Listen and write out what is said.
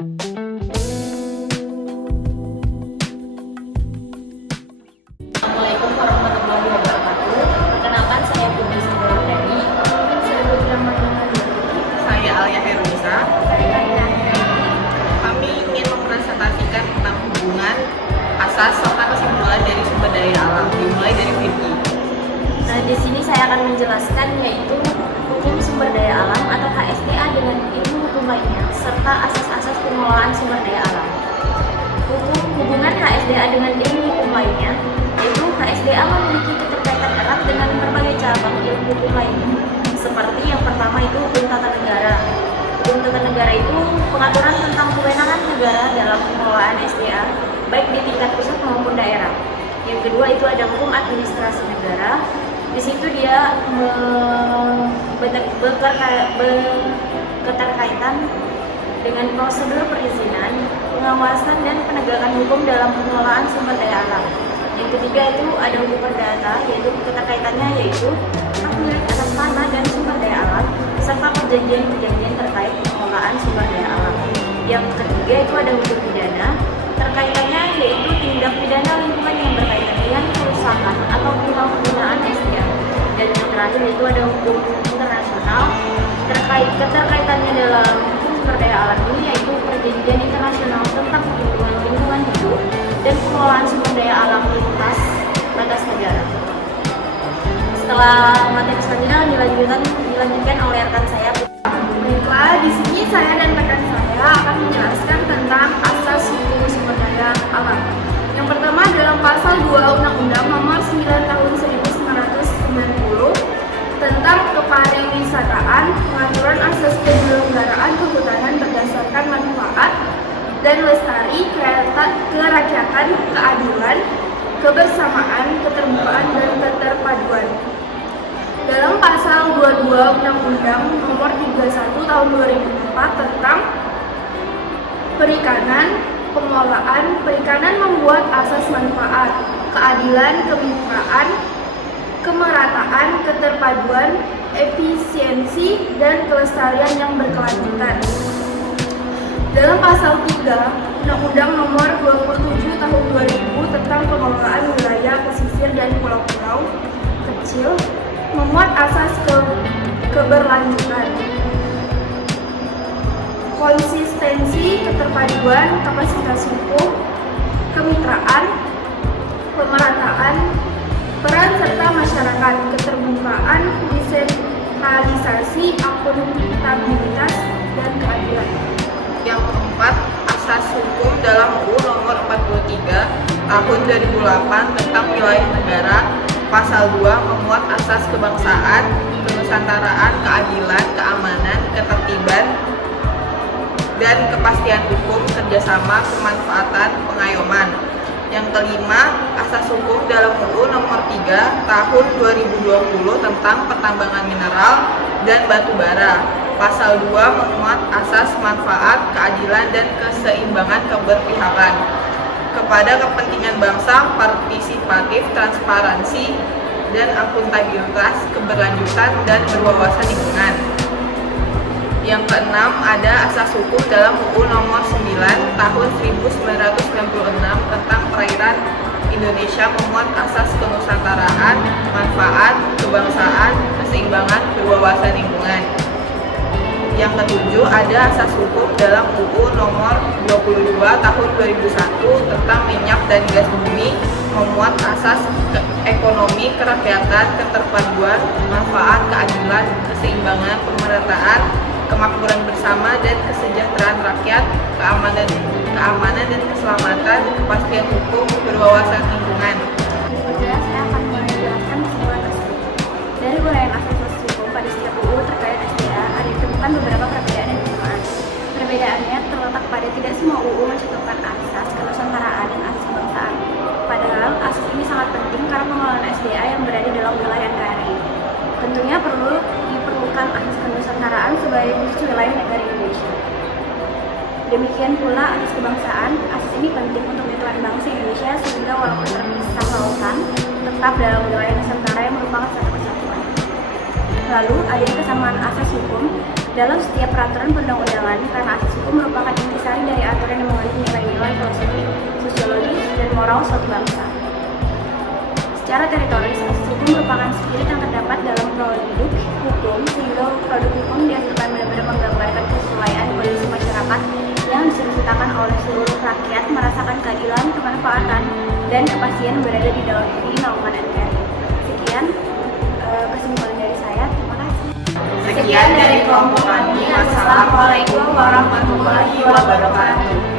Assalamualaikum warahmatullahi wabarakatuh. Perkenalkan, saya Budi Sindawardani. Saya Putri Amadani. Saya Alia Heruisa. Kami ingin mempresentasikan tentang hubungan, asas, serta kesimpulan dari sumber daya alam, dimulai dari Vicky. Nah, di sini saya akan menjelaskan yaitu hukum sumber daya alam atau HSDA dengan ilmu hukum lainnya, serta asas-asas pengelolaan sumber daya alam. Hubungan HSDA dengan ilmu hukum lainnya, yaitu HSDA memiliki keterkaitan erat dengan berbagai cabang ilmu hukum lainnya. Seperti yang pertama itu hukum tata negara. Hukum tata negara itu pengaturan tentang kewenangan negara dalam pengelolaan SDA, baik di tingkat pusat maupun daerah. Yang kedua itu ada hukum administrasi negara. Di situ dia berketerkaitan dengan prosedur perizinan, pengawasan dan penegakan hukum dalam pengelolaan sumber daya alam. Yang ketiga itu ada hukum perdata, yaitu keterkaitannya yaitu hak milik atas tanah dan sumber daya alam serta perjanjian-perjanjian terkait pengelolaan sumber daya alam. Yang ketiga itu ada hukum pidana, terkaitannya yaitu tindak pidana lingkungan yang berkaitan dengan kerusakan atau penyalahgunaan SDA. Dan yang terakhir itu ada hukum internasional, keterkaitannya dalam sumber daya alam ini yaitu perjanjian internasional tentang perlindungan lingkungan hidup dan pengelolaan sumber daya alam lintas batas negara. Setelah materi selanjutnya dilanjutkan oleh rekan saya. Baiklah, di sini saya dan rekan saya akan menjelaskan tentang asas hukum sumber daya alam. Yang pertama dalam pasal 2 Undang-Undang Nomor 9 Tahun 1990 tentang kepariwisataan, pengaturan asas penyelenggaraan kehutanan berdasarkan manfaat dan lestari, kerakyatan, keadilan, kebersamaan, keterbukaan, dan keterpaduan. Dalam pasal 22 Undang-Undang Nomor 31 Tahun 2004 tentang perikanan, pengelolaan perikanan membuat asas manfaat, keadilan, kemitraan, kemerataan, keterpaduan, efisiensi, dan kelestarian yang berkelanjutan. Dalam pasal 3 Undang-Undang Nomor 27 Tahun 2000 tentang pengelolaan wilayah pesisir dan pulau-pulau kecil memuat asas keberlanjutan, konsistensi, keterpaduan, kapasitas hukum, kemitraan, pemerataan, peran serta masyarakat, keterbukaan, desentralisasi, akuntabilitas, dan keadilan. Yang keempat, asas hukum dalam UU Nomor 43 Tahun 2008 tentang wilayah negara. Pasal 2 memuat asas kebangsaan, kenusantaraan, keadilan, keamanan, ketertiban, dan kepastian hukum, kerjasama, kemanfaatan, pengayoman. Yang kelima, asas hukum dalam UU Nomor 3 Tahun 2020 tentang pertambangan mineral dan batu bara. Pasal 2 memuat asas manfaat, keadilan, dan keseimbangan keberpihakan kepada kepentingan bangsa, partisipatif, transparansi, dan akuntabilitas, keberlanjutan, dan berwawasan lingkungan. Yang keenam, ada asas hukum dalam UU Nomor 9 Tahun 1996 tentang perairan Indonesia memuat asas kenusantaraan, manfaat, kebangsaan, keseimbangan, berwawasan lingkungan. Yang ketujuh, ada asas hukum dalam UU Nomor 22 Tahun 2001 tentang minyak dan gas bumi memuat asas ekonomi, kerakyatan, keterpaduan, manfaat, keadilan, keseimbangan, pemerataan, kemakmuran bersama, dan kesejahteraan rakyat, keamanan dan keselamatan, kepastian hukum, berwawasan lingkungan. Berikutnya saya akan menjelaskan kesimpulan tersebut. Dari uraian asas hukum pada setiap UU terkait SDA ada ditemukan beberapa perbedaan dan kesamaan. Perbedaannya terletak pada tidak semua UU mencantumkan asas kenusantaraan dan asas kebangsaan. Padahal asas ini sangat penting karena pengelolaan SDA yang berada dalam wilayah negara ini. Tentunya diperlukan asas kenusantaraan sebagai khusus wilayah negara Indonesia. Demikian pula asas kebangsaan. Asas ini penting untuk ditelan bangsa Indonesia sehingga walaupun terpisah lautan, tetap dalam wilayah Nusantara yang merupakan satu kesatuan. Lalu ada kesamaan asas hukum dalam setiap peraturan perundang-undangan karena asas hukum merupakan intisari dari moral suatu bangsa. Secara teritoris, asas hukum merupakan spirit yang terdapat dalam produk hukum, sehingga produk hukum dihasilkan benar-benar menggambarkan kesesuaian kondisi masyarakat yang diceritakan oleh seluruh rakyat merasakan keadilan, kemanfaatan, dan kepastian berada di dalam naungan NKRI. Sekian kesimpulan dari saya. Terima kasih. Sekian dari kelompok kami. Wassalamualaikum warahmatullahi wabarakatuh.